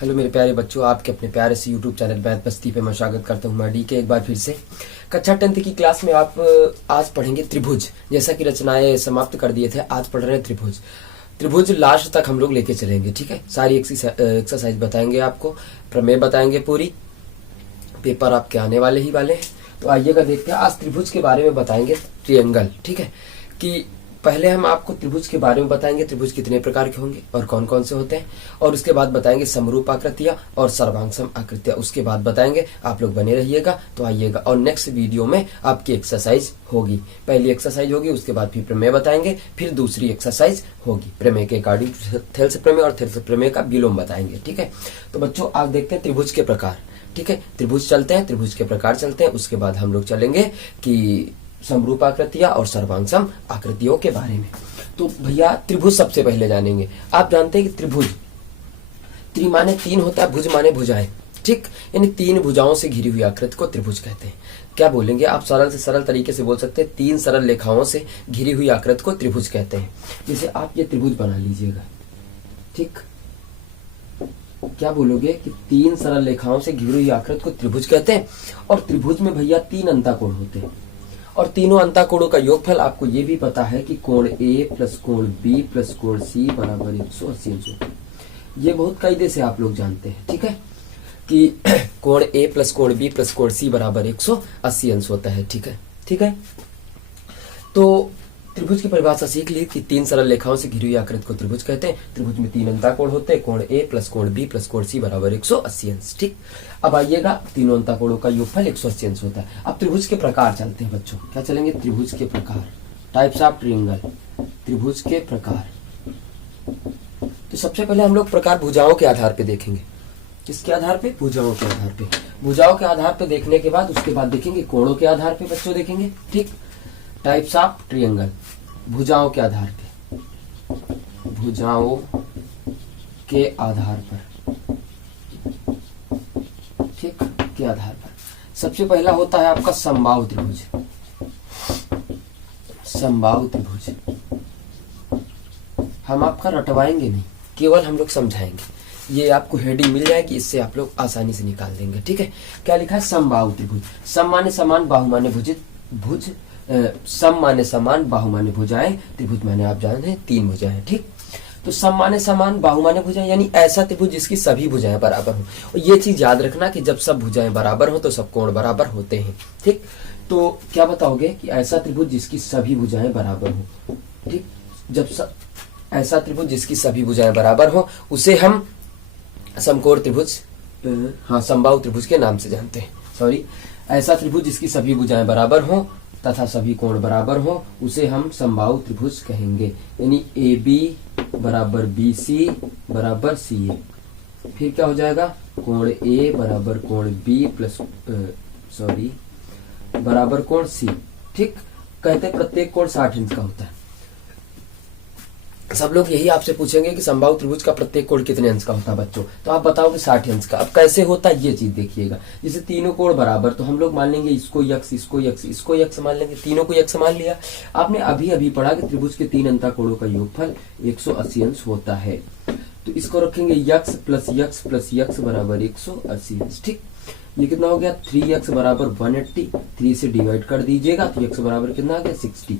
Hello मेरे प्यारे बच्चों, आपके अपने प्यारे से यूट्यूब चैनल बैत बस्ती पे मैं स्वागत करता हूँ। मैं डी के एक बार फिर से कक्षा 10th की क्लास में आप आज पढ़ेंगे त्रिभुज। जैसा कि रचनाएं समाप्त कर दिए थे, आज पढ़ रहे हैं त्रिभुज। त्रिभुज लास्ट तक हम लोग लेके चलेंगे, ठीक है। सारी एक्सरसाइज बताएंगे आपको, प्रमेय बताएंगे, पूरी पेपर आपके आने वाले ही वाले हैं। तो आइएगा देखते हैं, आज त्रिभुज के बारे में बताएंगे, ट्रिएंगल, ठीक है। कि पहले हम आपको त्रिभुज के बारे में बताएंगे, त्रिभुज कितने प्रकार के होंगे और कौन कौन से होते हैं, और उसके बाद बताएंगे समरूप आकृतियां और सर्वांगसम आकृतियां, उसके बाद बताएंगे। आप लोग बने रहिएगा। तो आइएगा, और नेक्स्ट वीडियो में आपकी एक्सरसाइज होगी। पहली एक्सरसाइज होगी, उसके बाद फिर प्रमेय बताएंगे, फिर दूसरी एक्सरसाइज होगी प्रमेय के अकॉर्डिंग थेल्स प्रमेय और थेल्स प्रमेय का विलोम बताएंगे, ठीक है। तो बच्चों आज देखते हैं त्रिभुज के प्रकार, ठीक है। त्रिभुज चलते हैं, त्रिभुज के प्रकार चलते हैं, उसके बाद हम लोग चलेंगे कि समरूप आकृतियां और सर्वांगसम आकृतियों के बारे में। तो भैया त्रिभुज सबसे पहले जानेंगे। आप जानते हैं कि त्रिभुज, त्रि माने तीन होता है, भुज माने भुजाएं, ठीक। यानी तीन भुजाओं से घिरी हुई आकृति को त्रिभुज कहते हैं। क्या बोलेंगे आप? सरल से सरल तरीके से बोल सकते हैं, तीन सरल रेखाओं से घिरी हुई आकृति को त्रिभुज कहते हैं। जैसे आप ये त्रिभुज बना लीजिएगा, ठीक। क्या बोलोगे कि तीन सरल रेखाओं से घिरी हुई आकृति को त्रिभुज कहते हैं। और त्रिभुज में भैया तीन अंताकोण होते हैं, और तीनों अंताकोणों का योगफल आपको ये भी पता है कि कोण ए प्लस कोण बी प्लस कोण सी बराबर 180 अंश होता है। ये बहुत कायदे से आप लोग जानते हैं, ठीक है, कि कोण ए प्लस कोण बी प्लस कोण सी बराबर 180 अंश होता है, ठीक है, ठीक है। तो त्रिभुज की परिभाषा सीख ली कि तीन सरल रेखाओं से घिरी हुई आकृति को त्रिभुज कहते हैं। त्रिभुज में तीन अंताकोण होते हैं, कोण ए प्लस कोण बी प्लस कोण सी बराबर 180 अंश, ठीक। अब आइएगा, तीनों अंताकोणों का योगफल 180 अंश होता है। अब त्रिभुज के प्रकार चलते हैं बच्चों। क्या चलेंगे? त्रिभुज के प्रकार, टाइप्स ऑफ ट्रायंगल, त्रिभुज के प्रकार। तो सबसे पहले हम लोग प्रकार भुजाओं के आधार पे देखेंगे। किसके आधार पे? भुजाओं के आधार पे। भुजाओं के आधार पे देखने के बाद उसके बाद देखेंगे कोणों के आधार पे बच्चों देखेंगे, ठीक। टाइप्स ऑफ ट्रायंगल, भुजाओं के आधार पे, भुजाओं के आधार पर, ठीक, के आधार पर। सबसे पहला होता है आपका समबाहु त्रिभुज। समबाहु त्रिभुज हम आपका रटवाएंगे नहीं, केवल हम लोग समझाएंगे। ये आपको हेडिंग मिल जाएगी, इससे आप लोग आसानी से निकाल देंगे, ठीक है। क्या लिखा है? समबाहु त्रिभुज। सम माने समान, बाहु माने भुजित, भुज सम माने समान, बाहु माने भुजाएं, त्रिभुज माने आप जाने तीन भुजाएं, ठीक। तो सम माने समान, बाहु माने भुजाएं, यानी ऐसा त्रिभुज जिसकी सभी भुजाएं बराबर हो। और ये चीज याद रखना कि जब सब भुजाएं बराबर हो तो सब कोण बराबर होते हैं, ठीक। तो क्या बताओगे कि ऐसा त्रिभुज जिसकी सभी भुजाएं बराबर हो, ठीक। जब ऐसा त्रिभुज जिसकी सभी भुजाएं बराबर हो उसे हम समकोण त्रिभुज, हाँ, समबाहु त्रिभुज के नाम से जानते हैं। सॉरी, ऐसा त्रिभुज जिसकी सभी भुजाएं बराबर हो तथा सभी कोण बराबर हो उसे हम समबाहु त्रिभुज कहेंगे। यानी ए बी बराबर बी सी बराबर सी ए। फिर क्या हो जाएगा? कोण ए बराबर कोण बी प्लस बराबर कोण सी, ठीक। कहते हैं प्रत्येक कोण 60 अंश का होता है। सब लोग यही आपसे पूछेंगे कि समबाहु त्रिभुज का प्रत्येक कोण कितने अंश का होता है बच्चों। तो आप बताओगे 60 अंश का। अब कैसे होता है ये चीज देखिएगा। जैसे तीनों कोण बराबर, तो हम लोग मान लेंगे इसको यक्स, इसको यक्स, इसको यक्स मान लेंगे, तीनों को यक्स मान लिया। आपने अभी अभी पढ़ा कि त्रिभुज के तीन अंताकोणों का योगफल 180 अंश होता है। तो इसको रखेंगे x plus x plus x बराबर 180 अंश, ठीक। ये कितना हो गया? 3x बराबर 180, 3 से डिवाइड कर दीजिएगा तो x बराबर कितना आ गया? 60।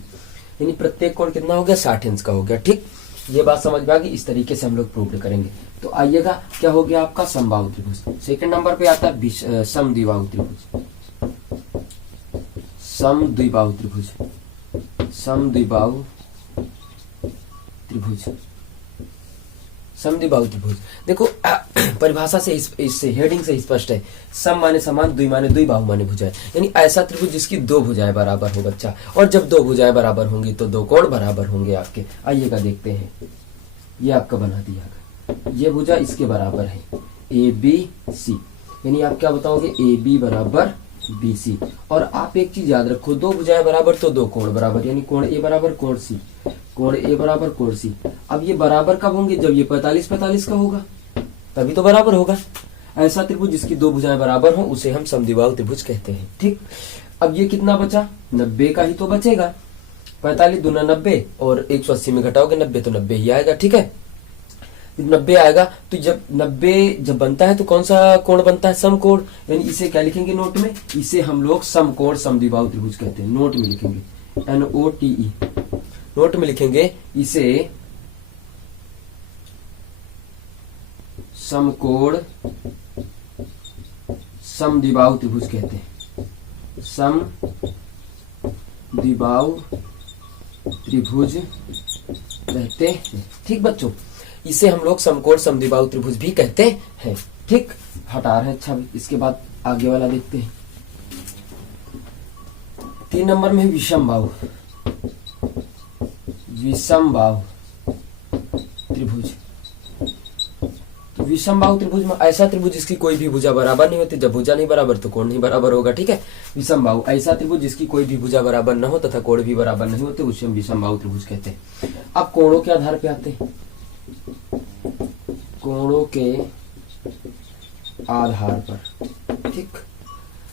यानी प्रत्येक कोण कितना हो गया? 60 अंश का हो गया, ठीक। ये बात समझ में आ गई। इस तरीके से हम लोग प्रूव करेंगे। तो आइएगा, क्या हो गया आपका? समबाहु त्रिभुज। सेकंड नंबर पे आता है समद्विबाहु त्रिभुज। समद्विबाहु त्रिभुज, समद्विबाहु त्रिभुज, समद्विबाहु त्रिभुज। देखो परिभाषा से इससे हेडिंग से स्पष्ट है। सम माने समान, द्वि माने द्वि, बाहु माने भुजाएं। यानी ऐसा त्रिभुज जिसकी दो भुजाएं बराबर हो बच्चा। और जब दो भुजाएं बराबर होंगी तो दो कोण बराबर होंगे आपके। आइएगा देखते हैं। ये आपका बना दिया, ये भुजा इसके बराबर है, ए बी सी। यानी आप क्या बताओगे? ए बी बराबर बी सी। और आप एक चीज याद रखो, दो भुजाएं बराबर तो दो कोण बराबर, यानी कोण ए बराबर कोण सी, कोण ए बराबर कोण सी। अब ये बराबर कब होंगे? जब ये 45-45 का होगा, तभी तो बराबर होगा। ऐसा त्रिभुज जिसकी दो भुजाएं बराबर हो उसे हम समद्विबाहु त्रिभुज कहते हैं, ठीक। अब ये कितना बचा? 90 का ही तो बचेगा। 45 दूना 90 और 180 में घटाओगे 90 तो 90 ही आएगा, ठीक है। 90 आएगा तो जब 90 जब बनता है तो कौन सा कोण बनता है, समकोण। यानी इसे क्या लिखेंगे नोट में, इसे हम लोग समकोण समद्विबाहु त्रिभुज कहते हैं। नोट में लिखेंगे NOTE, नोट में लिखेंगे इसे समकोण समद्विबाहु त्रिभुज कहते हैं, समद्विबाहु त्रिभुज कहते हैं। ठीक बच्चों, इसे हम लोग समकोण समद्विबाहु त्रिभुज भी कहते हैं। ठीक, हटा रहे हैं। अच्छा, इसके बाद आगे वाला देखते हैं। 3 नंबर में विषमबाहु, विषमबाहु त्रिभुज। तो विषमबाहु त्रिभुज में ऐसा त्रिभुज जिसकी कोई भी भुजा बराबर नहीं होती, जब भुजा नहीं बराबर तो कोण नहीं बराबर होगा। ठीक है, विषमबाहु ऐसा त्रिभुज जिसकी कोई भी भुजा बराबर न हो तथा कोण भी बराबर नहीं होते, उसे हम विषमबाहु त्रिभुज कहते हैं। अब कोणों के आधार पे आते हैं। कोणों के आधार पर, ठीक,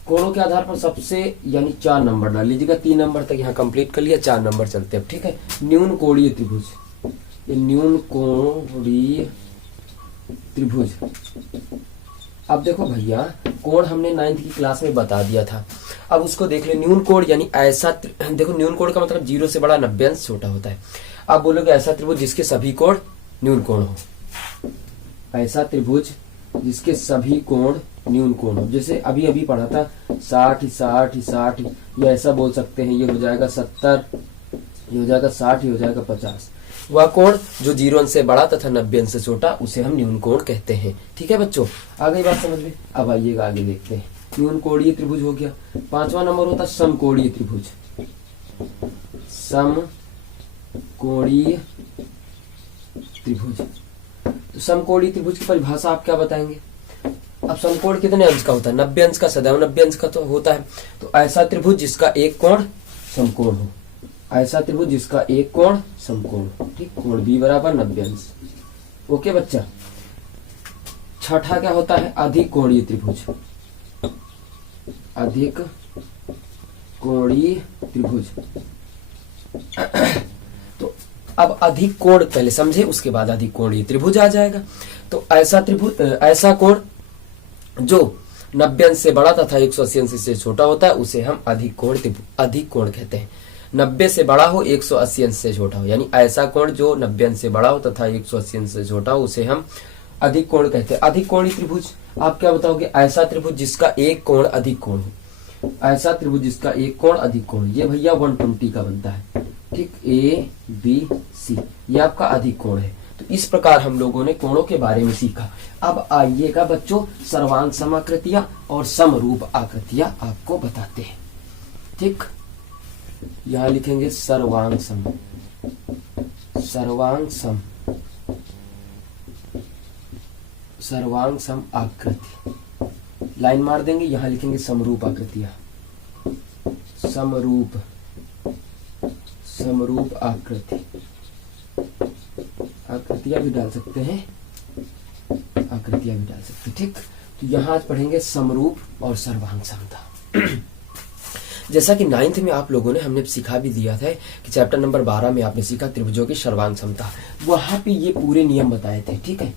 कोणों के आधार पर सबसे यानी 4 नंबर डाल लीजिएगा। 3 नंबर तक यहाँ कंप्लीट कर लिया, 4 नंबर चलते हैं। ठीक है, न्यून कोणीय त्रिभुज, ये न्यून कोणीय त्रिभुज। अब देखो भैया, कोण हमने 9th की क्लास में बता दिया था। अब उसको देख ले, न्यून कोण यानी ऐसा, देखो न्यून कोण का मतलब 0 से बड़ा 90 अंश छोटा होता है। आप बोलोगे ऐसा त्रिभुज जिसके सभी कोण न्यून कोण हो, ऐसा त्रिभुज जिसके सभी कोण न्यून कोण हो। जैसे अभी अभी पढ़ा था 60 60 60, ये ऐसा बोल सकते हैं, ये हो जाएगा 70, ये हो जाएगा 60, ये हो जाएगा 50। वह कोण जो 0 अंश से बड़ा तथा 90 अंश से छोटा, उसे हम न्यून कोण कहते हैं। ठीक है बच्चों, आ गई बात समझ में। अब आइएगा आगे देखते हैं। न्यून कोणीय त्रिभुज हो गया। 5वां नंबर होता है समकोणीय त्रिभुज, समकोणीय त्रिभुज। तो समकोणीय त्रिभुज की परिभाषा आप क्या बताएंगे। अब समकोण कितने अंश का होता है, 90 अंश का, सदैव 90 अंश का तो होता है। तो ऐसा त्रिभुज जिसका एक कोण समकोण हो, ऐसा त्रिभुज जिसका एक कोण समकोण हो। ठीक, कोण भी बराबर 90 अंश। ओके बच्चा। छठा क्या होता है, अधिक कोणीय त्रिभुज, अधिक कोणीय त्रिभुज। तो अब अधिक कोण पहले समझे, उसके बाद अधिक कोणीय त्रिभुज आ जाएगा। तो ऐसा त्रिभुज, ऐसा कोण जो 90 अंश से बड़ा तथा 180 अंश से छोटा होता है, उसे हम अधिक कोण कहते हैं। 90 से बड़ा हो, 180 अंश से छोटा हो, यानी ऐसा कोण जो 90 अंश से बड़ा हो तथा 180 अंश से छोटा हो, उसे हम अधिक कोण कहते हैं। अधिक कोणीय त्रिभुज आप क्या बताओगे, ऐसा त्रिभुज जिसका एक कोण अधिक कोण हो, ऐसा त्रिभुज जिसका एक कोण अधिक कोण। ये भैया 120 का बनता है। ठीक, ABC, ये आपका अधिक कोण है। तो इस प्रकार हम लोगों ने कोणों के बारे में सीखा। अब आइएगा बच्चों, सर्वांग समाकृतियां और समरूप आकृतियां आपको बताते हैं। ठीक, यहां लिखेंगे सर्वांग सम, सर्वांग सम, सर्वांग सम आकृति, लाइन मार देंगे। यहां लिखेंगे समरूप आकृतियां, समरूप, समरूप आकृति, आकृतियां भी डाल सकते हैं, आकृतियां भी डाल सकते हैं। ठीक, तो यहां आज पढ़ेंगे समरूप और सर्वांग समता। जैसा कि 9th में आप लोगों ने हमने सिखा भी दिया था कि चैप्टर नंबर 12 में आपने सीखा त्रिभुजों की सर्वांग समता, वहां पे ये पूरे नियम बताए थे। ठीक है,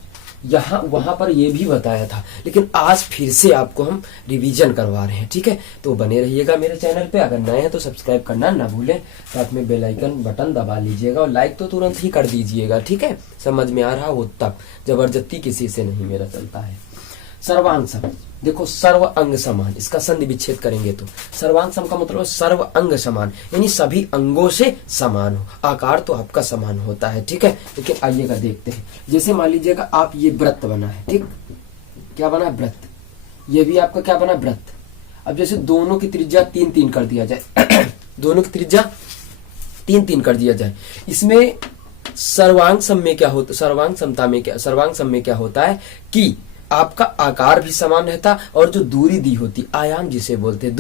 यहाँ वहां पर ये भी बताया था, लेकिन आज फिर से आपको हम रिवीजन करवा रहे हैं। ठीक है, तो बने रहिएगा मेरे चैनल पे। अगर नए हैं तो सब्सक्राइब करना ना भूलें, साथ में बेल आइकन बटन दबा लीजिएगा और लाइक तो तुरंत ही कर दीजिएगा। ठीक है, समझ में आ रहा हो तब, जबरदस्ती किसी से नहीं मेरा चलता है। सर्वांग सम, देखो सर्व अंग समान, इसका संधि विच्छेद करेंगे तो सर्वांग सम का मतलब सर्व अंग समान, यानी सभी अंगों से समान हो। आकार तो आपका समान होता है। ठीक है, लेकिन आइएगा देखते हैं। जैसे मान लीजिएगा आप ये व्रत बना है। ठीक, क्या बना है, व्रत। ये भी आपका क्या बना, व्रत। अब जैसे दोनों की त्रिज्या 3-3 कर दिया जाए दोनों की त्रिज्या 3-3 कर दिया जाए, इसमें सर्वांग सम में क्या होता, सर्वांग समता में क्या, सर्वांग सम में क्या होता है कि आपका आकार भी समान रहता और जो दूरी दी होती, आयाम जिसे बोलते हैं,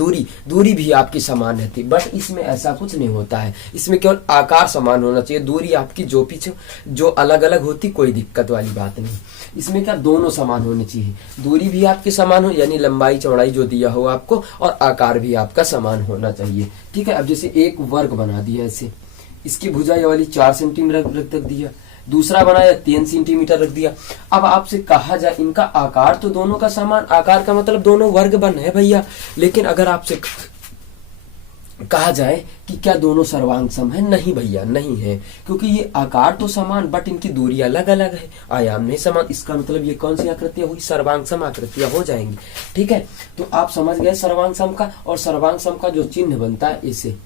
दूरी भी आपकी समान रहती। बट इसमें ऐसा कुछ नहीं होता है, इसमें केवल आकार समान होना चाहिए। दूरी आपकी जो पीछे जो अलग अलग होती, कोई दिक्कत वाली बात नहीं। इसमें क्या, दोनों समान होने चाहिए। दूरी भी आपकी समान हो, यानी लंबाई चौड़ाई जो दिया हो आपको, और आकार भी आपका समान होना चाहिए। ठीक है, अब जैसे एक वर्ग बना दिया ऐसे, इसकी भुजा ये वाली 4 सेंटीमीटर तक दिया, दूसरा बनाया 3 सेंटीमीटर रख दिया। अब आपसे कहा जाए इनका आकार तो दोनों का समान, आकार का मतलब दोनों वर्ग बन है भैया, लेकिन अगर आपसे कहा जाए कि क्या दोनों सर्वांग सम है, नहीं भैया नहीं है, क्योंकि ये आकार तो समान बट इनकी दूरी अलग अलग है, आयाम नहीं समान। इसका मतलब ये कौन सी आकृतियां हुई, सर्वांग सम आकृतियां हो जाएंगी। ठीक है, तो आप समझ गए सर्वांग सम का। और सर्वांग सम का जो चिन्ह बनता है इसे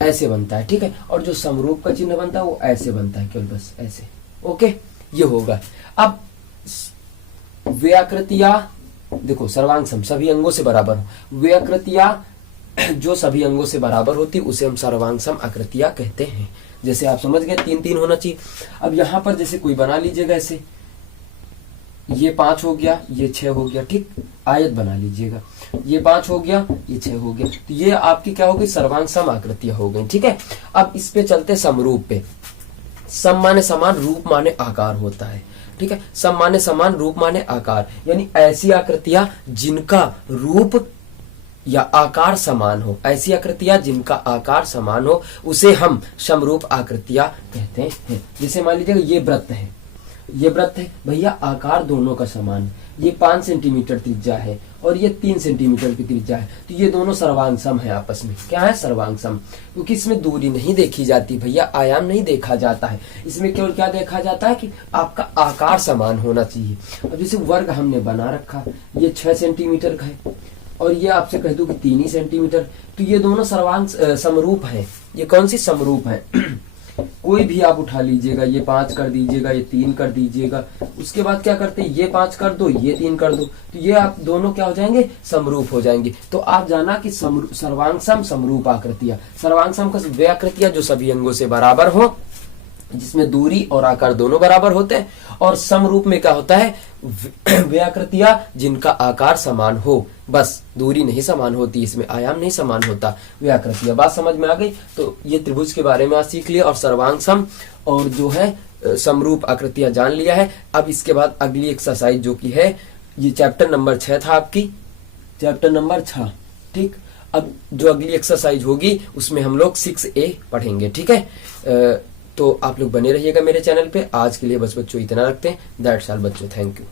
ऐसे बनता है, ठीक है, और जो समरूप का चिन्ह बनता है वो ऐसे बनता है, केवल बस ऐसे। ओके, ये होगा। अब वे आकृतियां देखो सर्वांग सम सभी अंगों से बराबर हो, वे आकृतियां जो सभी अंगों से बराबर होती उसे हम सर्वांग सम आकृतियां कहते हैं। जैसे आप समझ गए 3 3 होना चाहिए। अब यहां पर जैसे कोई बना लीजिएगा ऐसे, ये 5 हो गया, ये 6 हो गया, ठीक, आयत बना लीजिएगा, ये 5 हो गया, ये 6 हो गया, तो ये आपकी क्या हो गई, सर्वांग सम आकृतियां हो गई। ठीक है, अब इस पे चलते समरूप पे। सम माने समान, रूप माने आकार होता है। ठीक है, सम माने समान, रूप माने आकार, यानी ऐसी आकृतियां जिनका रूप या आकार समान हो, ऐसी आकृतियां जिनका आकार समान हो उसे हम समरूप आकृतियां कहते हैं। जैसे मान लीजिए ये वृत्त है, ये वृत्त है भैया, आकार दोनों का समान है, ये 5 सेंटीमीटर त्रिज्या है और ये 3 सेंटीमीटर की त्रिज्या है, तो ये दोनों सर्वांग सम है आपस में। क्या है, सर्वांग सम, क्योंकि इसमें दूरी नहीं देखी जाती भैया, आयाम नहीं देखा जाता है, इसमें केवल क्या देखा जाता है कि आपका आकार समान होना चाहिए। अब जैसे वर्ग हमने बना रखा, ये 6 सेंटीमीटर का है और ये आपसे कह दूं कि 3 ही सेंटीमीटर, तो ये दोनों सर्वांग समरूप है। ये कौन सी समरूप है कोई भी आप उठा लीजिएगा, ये 5 कर दीजिएगा, ये 3 कर दीजिएगा, उसके बाद क्या करते हैं, ये 5 कर दो, ये 3 कर दो, तो ये आप दोनों क्या हो जाएंगे, समरूप हो जाएंगे। तो आप जाना कि सर्वांग सम समरूप आकृतियां, सर्वांग सम का वे आकृतियां जो सभी अंगों से बराबर हो, जिसमें दूरी और आकार दोनों बराबर होते हैं, और समरूप में क्या होता है, वे आकृतियां जिनका आकार समान हो, बस दूरी नहीं समान होती, इसमें आयाम नहीं समान होता, वे आकृतियां। बात समझ में आ गई। तो ये त्रिभुज के बारे में आज सीख लिया और सर्वांग सम और जो है समरूप आकृतियां जान लिया है। अब इसके बाद अगली एक्सरसाइज जो की है, ये चैप्टर नंबर 6 था आपकी, चैप्टर नंबर 6, ठीक। अब जो अगली एक्सरसाइज होगी उसमें हम लोग 6A पढ़ेंगे, ठीक है। तो आप लोग बने रहिएगा मेरे चैनल पे। आज के लिए बस बच्चों इतना रखते हैं। दैट्स ऑल बच्चों, थैंक यू।